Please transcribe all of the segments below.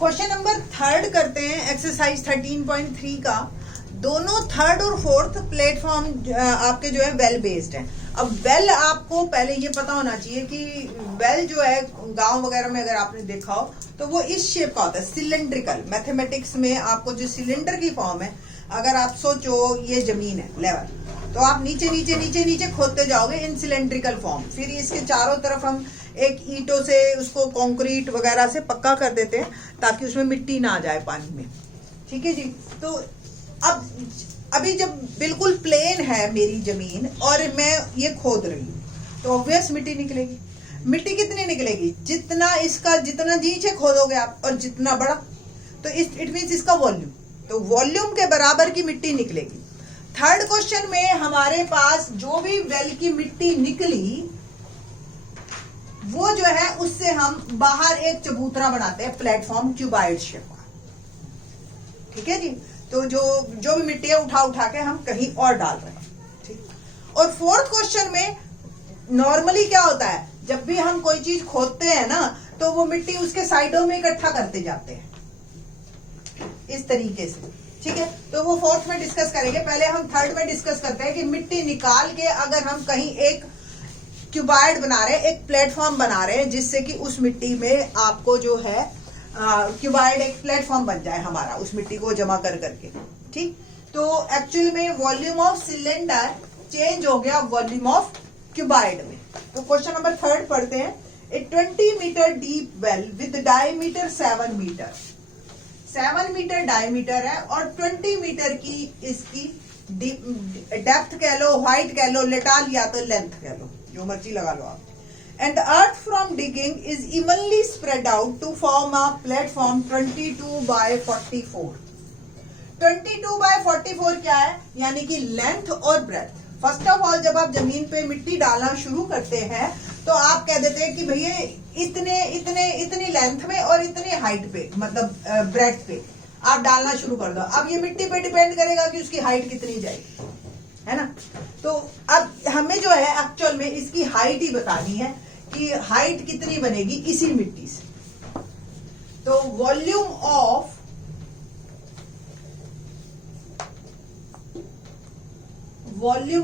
Question number third करते हैं, exercise 13.3 का। दोनों थर्ड और फोर्थ प्लेटफॉर्म आपके जो है वेल बेस्ड है। अब वेल आपको पहले ये पता होना चाहिए कि वेल जो है गांव वगैरह में अगर आपने देखा हो तो वो इस शेप का होता है, सिलेंड्रिकल। मैथमेटिक्स में आपको जो सिलेंडर की फॉर्म है, अगर आप सोचो ये जमीन है लेवल, तो आप नीचे नीचे नीचे नीचे खोदते जाओगे इन सिलेंड्रिकल फॉर्म। फिर इसके चारों तरफ हम एक ईंटों से उसको कंक्रीट वगैरह से पक्का कर देते हैं ताकि उसमें मिट्टी ना जाए पानी में। ठीक है जी। तो अब अभी जब बिल्कुल प्लेन है मेरी जमीन और मैं ये खोद रही हूँ तो ऑब्वियस मिट्टी निकलेगी। मिट्टी कितनी निकलेगी? जितना इसका जितना नीचे खोदोगे आप और जितना बड़ा, तो इट मीन्स इसका वॉल्यूम, तो वॉल्यूम के बराबर की मिट्टी निकलेगी। थर्ड क्वेश्चन में हमारे पास जो भी वेल की मिट्टी निकली वो जो है उससे हम बाहर एक चबूतरा बनाते हैं, प्लेटफॉर्म क्यूबाइड शेप का। ठीक है जी। तो जो भी मिट्टी है उठा उठा के हम कहीं और डाल रहे हैं। ठीक। और फोर्थ क्वेश्चन में नॉर्मली क्या होता है, जब भी हम कोई चीज खोदते हैं ना तो वो मिट्टी उसके साइडों में इकट्ठा करते जाते हैं इस तरीके से। ठीक है। तो वो फोर्थ में डिस्कस करेंगे। पहले हम थर्ड में डिस्कस करते हैं कि मिट्टी निकाल के अगर हम कहीं एक क्यूबाइड बना रहे हैं, एक प्लेटफॉर्म बना रहे हैं जिससे कि उस मिट्टी में आपको जो है क्यूबाइड एक प्लेटफॉर्म बन जाए हमारा, उस मिट्टी को जमा कर करके। ठीक। तो एक्चुअल में वॉल्यूम ऑफ सिलेंडर चेंज हो गया वॉल्यूम ऑफ क्यूबाइड में। तो क्वेश्चन नंबर थर्ड पढ़ते हैं। A 20 metre deep well with diameter 7 metre, 7 metre diameter है और 20 मीटर की इसकी डेप्थ कह लो, हाइट कह लो, लेटा लिया तो लेंथ कह लो, जो मर्जी लगा लो आप। And the earth from digging is evenly spread out to form a platform 22 by 44. 22 by 44 क्या है? यानी कि लेंथ और ब्रेथ। फर्स्ट ऑफ ऑल जब आप जमीन पे मिट्टी डालना शुरू करते हैं तो आप कह देते हैं कि भैया इतने इतने इतनी लेंथ में और इतनी हाइट पे, मतलब ब्रेथ पे आप डालना शुरू कर दो। अब ये मिट्टी पे डिपेंड करेगा कि उसकी हाइट कितनी जाएगी, है ना। तो अब हमें जो है एक्चुअल में इसकी हाइट ही बतानी है कि हाइट कितनी बनेगी इसी मिट्टी से। तो volume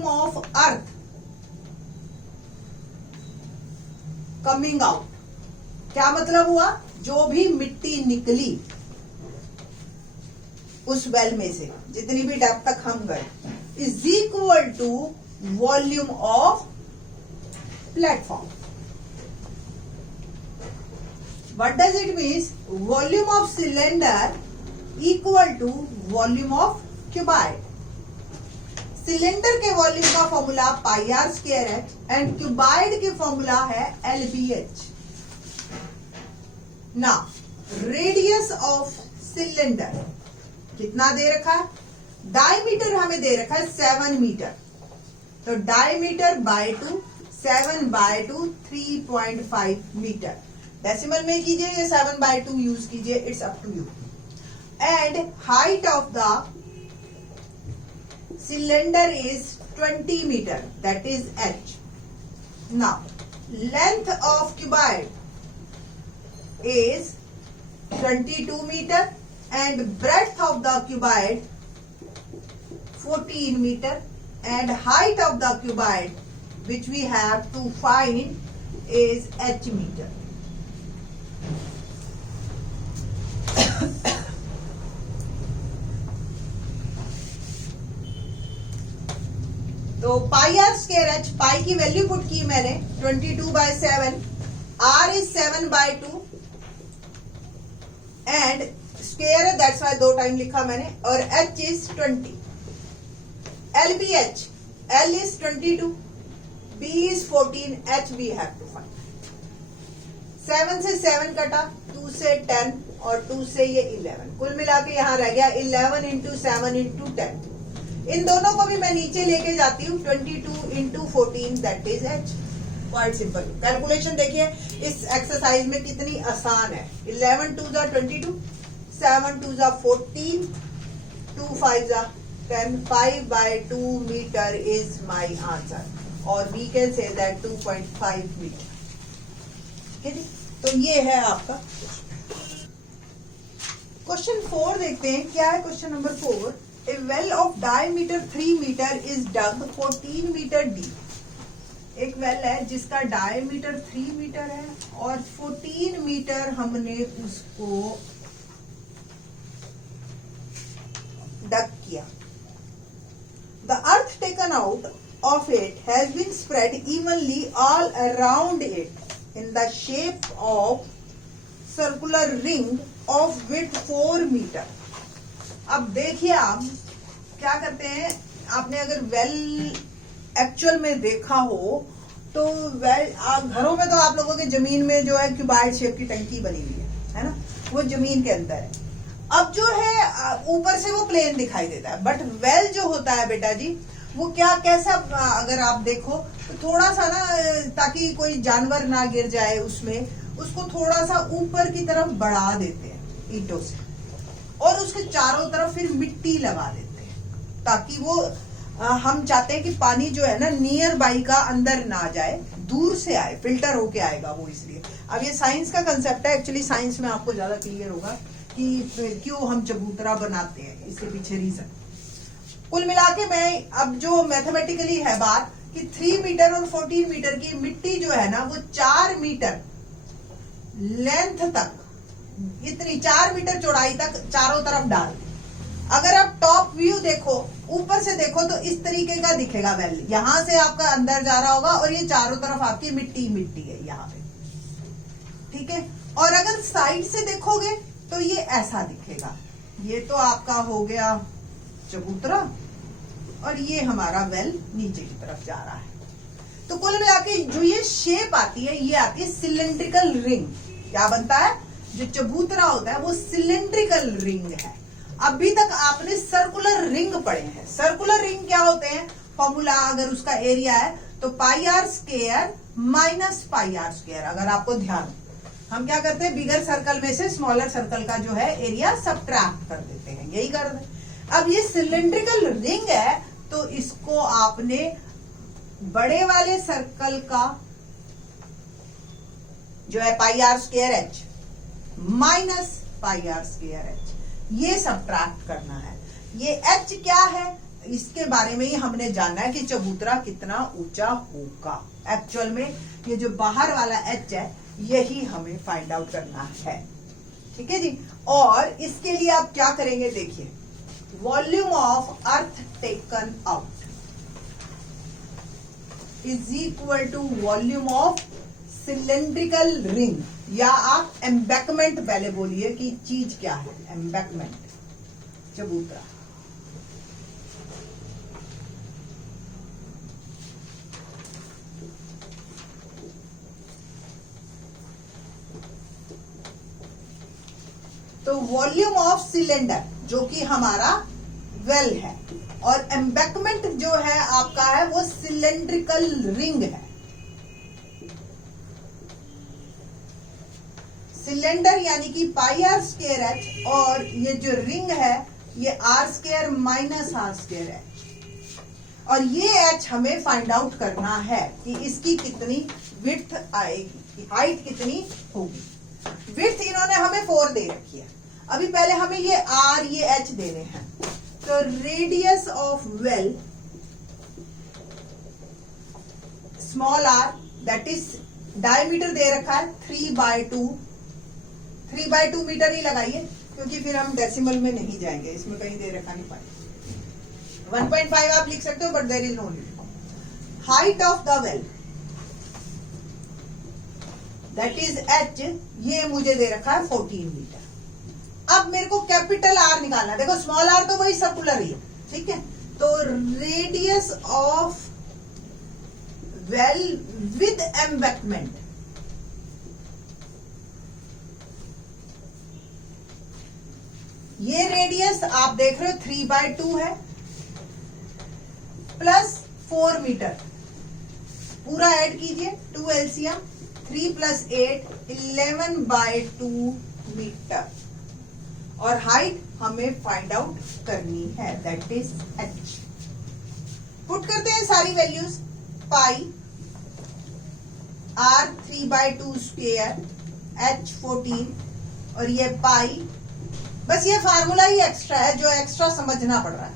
of earth coming out, क्या मतलब हुआ? जो भी मिट्टी निकली उस वेल में से, जितनी भी डेप्थ तक हम गए, is equal to volume of platform. What does it mean? Volume of cylinder equal to volume of cuboid. Cylinder के वॉल्यूम का formula pi are square H and cuboid की फॉर्मूला है LBH। Now radius of cylinder कितना दे रखा है? Diameter हमें दे रखा है 7 मीटर, तो diameter by 2, 7 by 2 3.5 metre. Decimal में कीजिए या 7 by 2 यूज कीजिए, it's up to you. And height of the cylinder is 20 metre, that is h। Now length of cuboid is 22 metre and breadth of the cuboid 14 metre and height of the cuboid which we have to find is h meter। तो pi are square H, pi की value put की मैंने 22 by 7, R is 7 by 2 and square है, that's why 2 time लिखा मैंने, और H is 20। LBH, L इज 22, B इज 14, H we have to find। 7 से 7 कटा, 2 से 10 और 2 से ये 11, कुल मिला के यहाँ रह गया 11 इंटू 7 इंटू 10। इन दोनों को भी मैं नीचे लेके जाती हूँ, 22 into 14 that is H। Quite simple. Calculation देखिए इस एक्सरसाइज में कितनी आसान है। 11 2 जा 22, 7 2 जा 14, 2 5 जा 10, 5 by 2 meter is my answer, और we can say that 2.5 meter। ठीक है जी, तो ये है आपका। क्वेश्चन 4 देखते हैं क्या है। Question number 4, a well of diameter 3 metre is dug 14 metre deep. एक वेल है जिसका डायमीटर 3 मीटर है और 14 मीटर हमने उसको डग किया। The earth taken out of it has been spread evenly all around it in the shape of circular ring of width 4 meter। अब देखिए आप क्या करते हैं, आपने अगर वेल एक्चुअल में देखा हो तो वेल घरों में तो आप लोगों के जमीन में जो है क्यूबाइड शेप की टंकी बनी हुई है ना, वो जमीन के अंदर है। अब जो है ऊपर से वो प्लेन दिखाई देता है, बट वेल जो होता है बेटा जी वो क्या कैसा, अगर आप देखो तो थोड़ा सा ना, ताकि कोई जानवर ना गिर जाए उसमें, उसको थोड़ा सा ऊपर की तरफ बढ़ा देते हैं ईंटों से और उसके चारों तरफ फिर मिट्टी लगा देते हैं ताकि वो हम चाहते हैं कि पानी जो है ना नियर बाई का अंदर ना जाए, दूर से आए, फिल्टर होके आएगा वो, इसलिए। अब ये साइंस का कंसेप्ट है, एक्चुअली साइंस में आपको ज्यादा क्लियर होगा कि क्यों हम चबूतरा बनाते हैं, इसके पीछे रीजन। कुल मिला के मैं अब जो मैथमेटिकली है बात कि 3 मीटर और 14 मीटर की मिट्टी जो है ना वो 4 मीटर लेंथ तक, इतनी 4 मीटर चौड़ाई तक चारों तरफ डाल दी। अगर आप टॉप व्यू देखो, ऊपर से देखो तो इस तरीके का दिखेगा वेल, यहां से आपका अंदर जा रहा होगा और ये चारों तरफ आपकी मिट्टी मिट्टी है यहाँ पे, ठीक है। और अगर साइड से देखोगे तो ये ऐसा दिखेगा। ये तो आपका हो गया चबूतरा और ये हमारा वेल नीचे की तरफ जा रहा है। तो कुल मिला के जो ये शेप आती है ये आती है सिलेंड्रिकल रिंग। क्या बनता है, जो चबूतरा होता है वो सिलेंड्रिकल रिंग है। अभी तक आपने सर्कुलर रिंग पढ़े हैं। सर्कुलर रिंग क्या होते हैं, फॉर्मूला अगर उसका एरिया है तो pi are square minus pi are square. अगर आपको ध्यान, हम क्या करते हैं, बिगर सर्कल में से स्मॉलर सर्कल का जो है एरिया सबट्रैक्ट कर देते हैं, यही कर रहे हैं। अब ये सिलेंड्रिकल रिंग है तो इसको आपने बड़े वाले सर्कल का जो है pi are square H minus pi are square H, ये सबट्रैक्ट करना है। ये एच क्या है, इसके बारे में ही हमने जानना है कि चबूतरा कितना ऊंचा होगा। एक्चुअल में ये जो बाहर वाला एच है यही हमें फाइंड आउट करना है, ठीक है जी। और इसके लिए आप क्या करेंगे, देखिए, volume of earth taken out is equal to volume of cylindrical ring, या आप एम्बैकमेंट पहले बोलिए कि चीज क्या है, एम्बैकमेंट चबूतरा। तो वॉल्यूम ऑफ सिलेंडर जो कि हमारा वेल है, और एम्बैकमेंट जो है आपका है वो सिलेंड्रिकल रिंग है। सिलेंडर यानी कि पाई आर स्क्वायर एच, और ये जो रिंग है ये R square minus R square H. और ये एच हमें फाइंड आउट करना है कि इसकी कितनी विड्थ आएगी, हाइट कितनी होगी। विड्थ इन्होंने हमें 4 दे रखी है। अभी पहले हमें ये आर ये एच देने हैं। तो radius of well small r, that is diameter दे रखा है 3/2 मीटर ही लगाइए क्योंकि फिर हम डेसिमल में नहीं जाएंगे, इसमें कहीं दे रखा नहीं पाए। 1.5 आप लिख सकते हो but there is no need. Height of the well that is H, ये मुझे दे रखा है 14 मीटर। अब मेरे को कैपिटल आर निकालना है। देखो स्मॉल आर तो वही सर्कुलर ही है, ठीक है। तो radius of well with embankment, ये रेडियस आप देख रहे हो 3/2 है प्लस 4 मीटर, पूरा ऐड कीजिए, 2 एलसीएम, 3 + 8 11/2 मीटर। और हाइट हमें फाइंड आउट करनी है, दैट इज एच। पुट करते हैं सारी values, pi R 3/2 square, H 14, और ये पाई बस ये फार्मूला ही एक्स्ट्रा है जो एक्स्ट्रा समझना पड़ रहा है।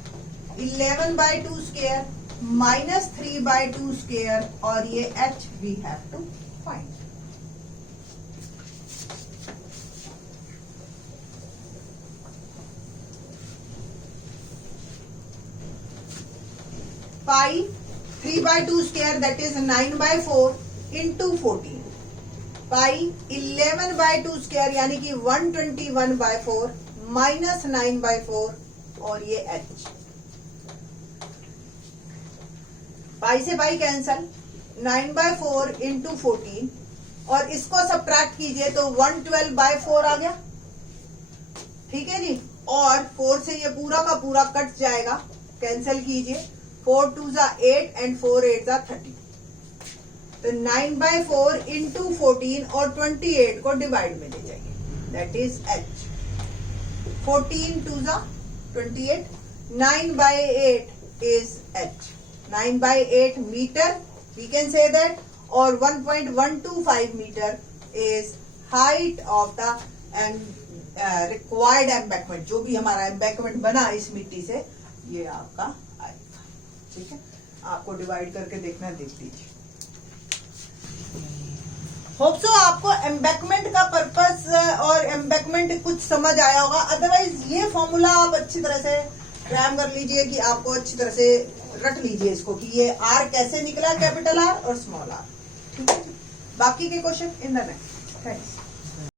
11/2 स्क्वायर माइनस 3/2 स्क्वायर और ये h we have to find. Pi 3/2 square that is 9/4 into 14 pi 11/2 square यानी कि 121/4 माइनस 9/4 और ये h। पाई से पाई कैंसल 9/4 इंटू 14 और इसको सब्ट्रैक्ट कीजिए तो 112/4 आ गया। ठीक है जी, और 4 से ये पूरा का पूरा कट जाएगा, कैंसिल कीजिए 4 2 जा 8 एंड 4 8 जा 30। तो 9/4 इंटू 14 और 28 को डिवाइड में ले जाइए, दैट इज h। 14 2 जा 28, 9/8 is h, 9/8 metre we can say that, और 1.125 metre is height of the required embankment। जो भी हमारा embankment बना इस मिट्टी से, ये आपका आएगा। ठीक है, आपको डिवाइड करके देखना, देख लीजिए। होप सो आपको एम्बैकमेंट का पर्पस और एम्बैकमेंट कुछ समझ आया होगा। अदरवाइज ये फॉर्मूला आप अच्छी तरह से क्रैम कर लीजिए कि आपको अच्छी तरह से रट लीजिए इसको कि ये आर कैसे निकला, कैपिटल आर और स्मॉल आर। ठीक है, बाकी के question in the next. Thanks.